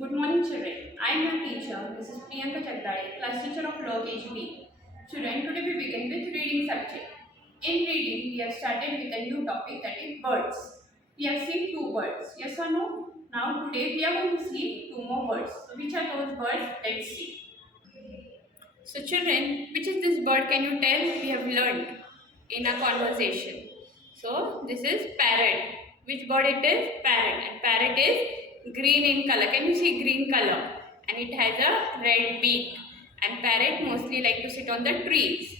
Good morning, children. I am your teacher, Mrs. Priyanka Chagdade, class teacher of Law KGB. Children, today we begin with reading subject. In reading, we have started with a new topic, that is birds. We have seen two birds. Yes or no? Now today we are going to see two more birds. So which are those birds? Let's see. So children, which is this bird? Can you tell? We have learned in a conversation. So this is parrot. Which bird it is? Parrot. And parrot is green in color. Can you see green color? And it has a red beak. And parrot mostly like to sit on the trees.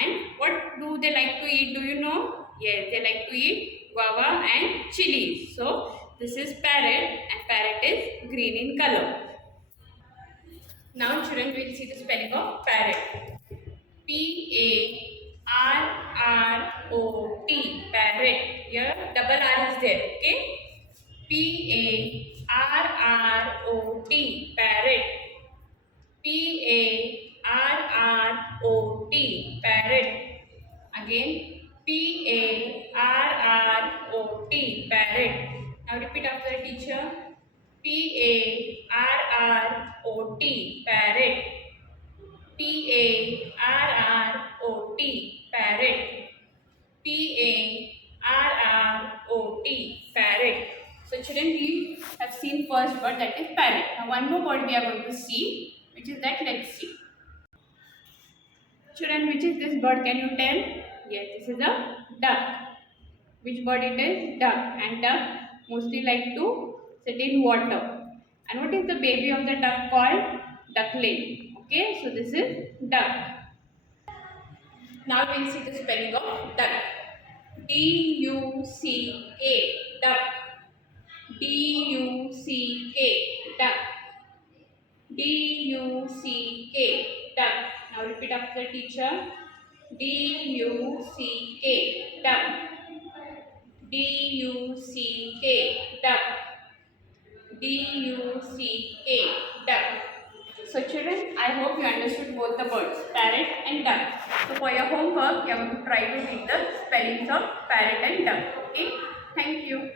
And what do they like to eat? Do you know? Yes, they like to eat guava and chilies. So this is parrot, and parrot is green in color. Now children will see the spelling of parrot. P-A-R-R-O-T, parrot. Here double R is there, okay? P-A-R-R-O-T, parrot. P-A-R-R-O-T, parrot. Again, P-A-R-R-O-T, parrot. Now repeat after the teacher. P-A-R-R-O-T, parrot. P-A-R-R-O-T, parrot. P-A-R-R-O-T, parrot. So children, we have seen first word, that is parrot. Now one more word we are going to see, which is that. Let's see. Children, which is this bird? Can you tell? Yes, this is a duck. Which bird it is? Duck. And duck mostly like to sit in water. And what is the baby of the duck called? Duckling. Okay, so this is duck. Now we will see the spelling of duck. D-U-C-K, duck. D-U-C-K, duck. D-U-C-K, duck. Now repeat after the teacher. D-U-C-K, duck. D-U-C-K, duck. D-U-C-K, duck. So children, I hope you understood both the words, parrot and duck. So for your homework, you have to try to read the spellings of parrot and duck. Okay, thank you.